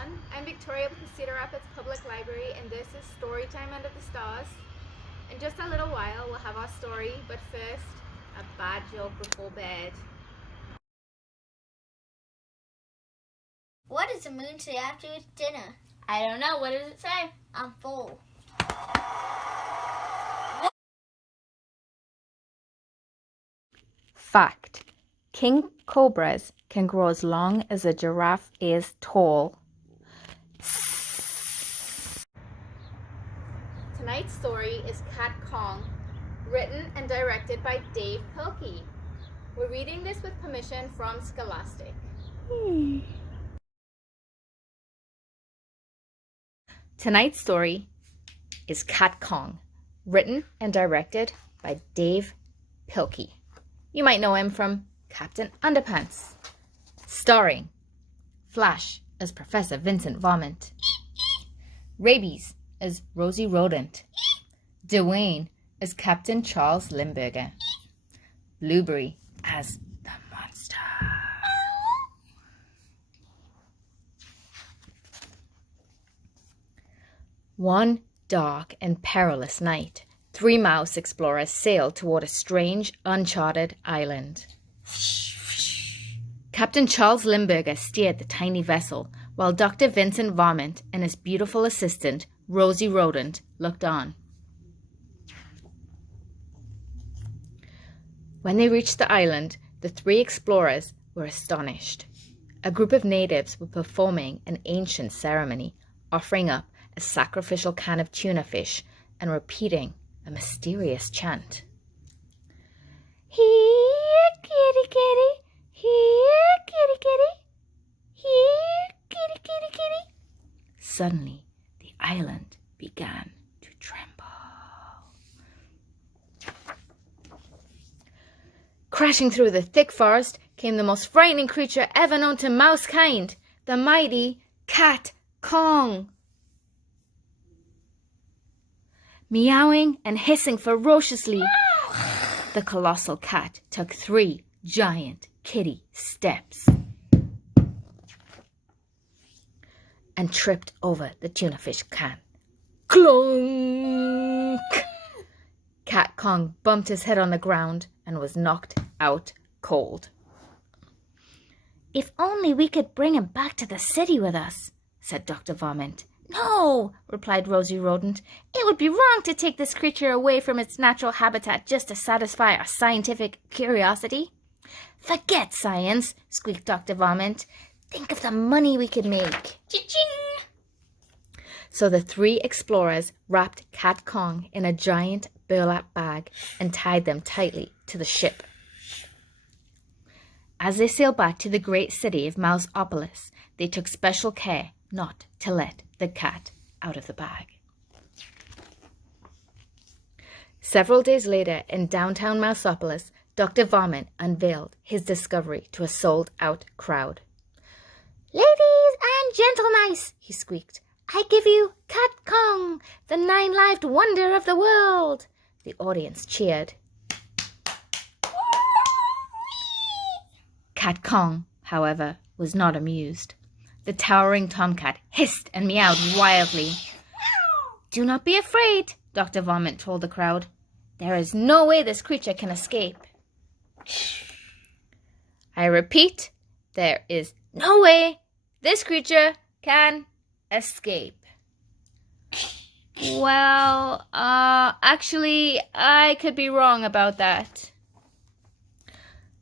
everyone. I'm Victoria with the Cedar Rapids Public Library, and this is Storytime Under the Stars. In just a little while, we'll have our story, but first, a bad joke before bed. What does the moon say after its dinner? I don't know. What does it say? I'm full. Fact: king cobras can grow as long as a giraffe is tall. Tonight's story is Cat Kong, written and directed by Dav Pilkey. We're reading this with permission from Scholastic. Tonight's story is Cat Kong, written and directed by Dav Pilkey. You might know him from Captain Underpants. Starring Flash as Professor Vincent Vomit, Rabies as Rosie Rodent, Dwayne as Captain Charles Limburger, Blueberry as the monster. One dark and perilous night, 3 mouse explorers sailed toward a strange, uncharted island. Captain Charles Limburger steered the tiny vessel, while Dr. Vincent Vomit and his beautiful assistant, Rosie Rodent, looked on. When they reached the island, the 3 explorers were astonished. A group of natives were performing an ancient ceremony, offering up a sacrificial can of tuna fish and repeating a mysterious chant. Here, kitty, kitty. Here, kitty, kitty. Here, kitty, kitty, kitty. Suddenly, the island began to tremble. Crashing through the thick forest came the most frightening creature ever known to mousekind, the mighty Cat Kong. Meowing and hissing ferociously, the colossal cat took 3 giant kitty steps and tripped over the tuna fish can. Clunk! Cat Kong bumped his head on the ground and was knocked out cold. "If only we could bring him back to the city with us," said Dr. Vomit. "No," replied Rosie Rodent. "It would be wrong to take this creature away from its natural habitat just to satisfy our scientific curiosity." "Forget science," squeaked Dr. Vomit. "Think of the money we could make." Cha-ching! So the 3 explorers wrapped Cat Kong in a giant burlap bag and tied them tightly to the ship. As they sailed back to the great city of Mouseopolis, they took special care not to let the cat out of the bag. Several days later, in downtown Mouseopolis, Dr. Vomit unveiled his discovery to a sold-out crowd. "Ladies and gentle mice," he squeaked, "I give you Cat Kong, the 9-lived wonder of the world." The audience cheered. Cat Kong, however, was not amused. The towering tomcat hissed and meowed wildly. "Do not be afraid," Dr. Vomit told the crowd. "There is no way this creature can escape." "I repeat, there is no way this creature can escape." "Well, actually, I could be wrong about that."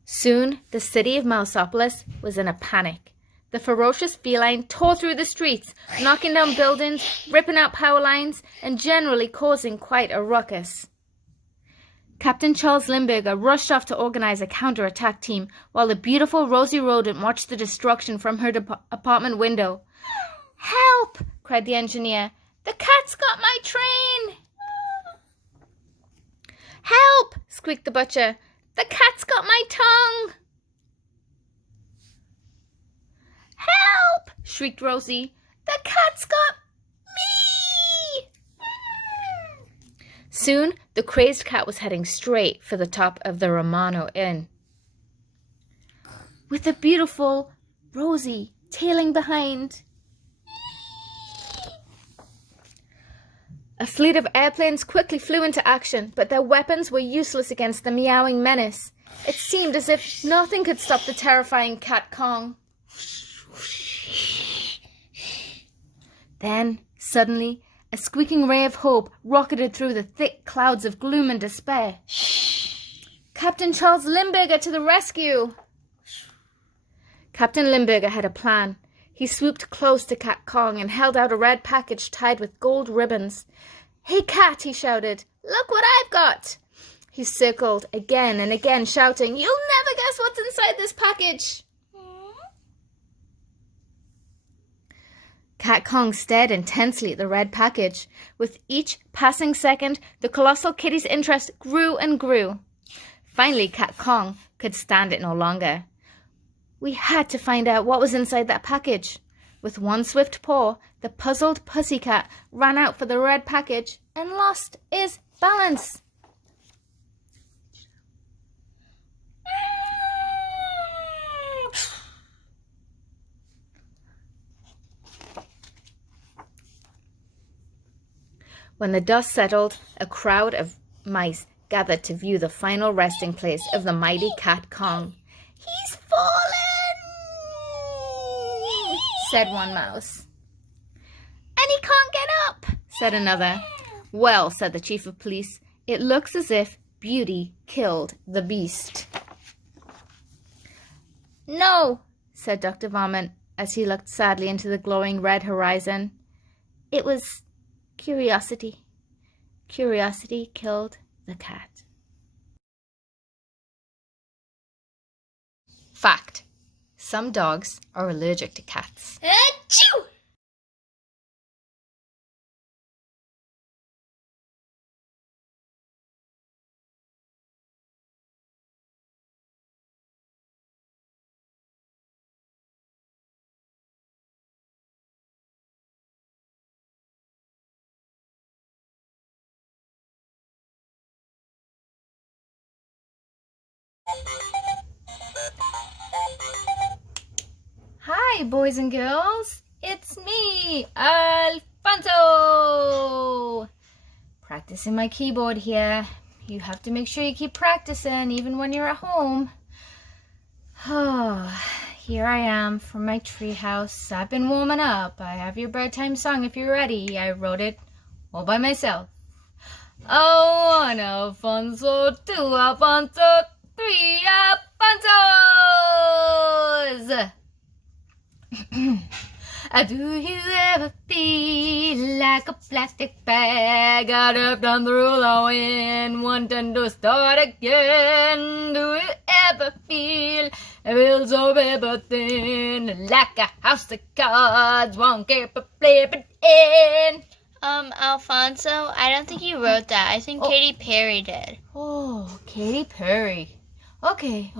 Soon, the city of Mouseopolis was in a panic. The ferocious feline tore through the streets, knocking down buildings, ripping out power lines, and generally causing quite a ruckus. Captain Charles Limburger rushed off to organize a counterattack team, while the beautiful Rosie Rodent watched the destruction from her apartment window. "Help!" cried the engineer. "The cat's got my train!" "Help!" squeaked the butcher. "The cat's got my tongue!" "Help!" shrieked Rosie. "The cat's got me!" Soon, the crazed cat was heading straight for the top of the Romano Inn, with the beautiful Rosie tailing behind. A fleet of airplanes quickly flew into action, but their weapons were useless against the meowing menace. It seemed as if nothing could stop the terrifying Cat Kong. Then, suddenly, a squeaking ray of hope rocketed through the thick clouds of gloom and despair. Captain Charles Limburger to the rescue! Captain Limburger had a plan. He swooped close to Cat Kong and held out a red package tied with gold ribbons. "Hey, Cat," he shouted, "look what I've got!" He circled again and again, shouting, "You'll never guess what's inside this package!" Cat Kong stared intensely at the red package. With each passing second, the colossal kitty's interest grew and grew. Finally, Cat Kong could stand it no longer. We had to find out what was inside that package. With one swift paw, the puzzled pussycat ran out for the red package and lost his balance. When the dust settled, a crowd of mice gathered to view the final resting place of the mighty Cat Kong. "He's fallen," said one mouse. "And he can't get up," said another. "Well," said the chief of police, "it looks as if Beauty killed the beast." "No," said Dr. Varmint as he looked sadly into the glowing red horizon. "It was curiosity. Curiosity killed the cat." Fact: some dogs are allergic to cats. Achoo! Hi, boys and girls. It's me, Alfonso. Practicing my keyboard here. You have to make sure you keep practicing even when you're at home. Oh, here I am from my treehouse. I've been warming up. I have your bedtime song if you're ready. I wrote it all by myself. Oh, 1 Alfonso, 2 Alfonso, 3 Alfonsos! Do you ever feel like a plastic bag out of down through the wind, wanting to start again? Do you ever feel so paper thin, like a house of cards, won't keep a flipping in? Alfonso, I don't think you wrote that. I think Katy Perry did. Oh, Katy Perry. Okay.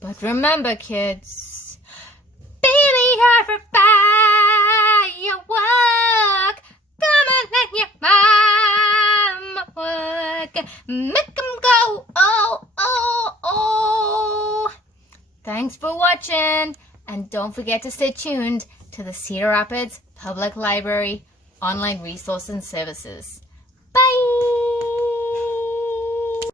But remember, kids, baby, you're for firework. Come on, let your mama work. Make them go, oh, oh, oh. Thanks for watching. And don't forget to stay tuned to the Cedar Rapids Public Library online resource and services.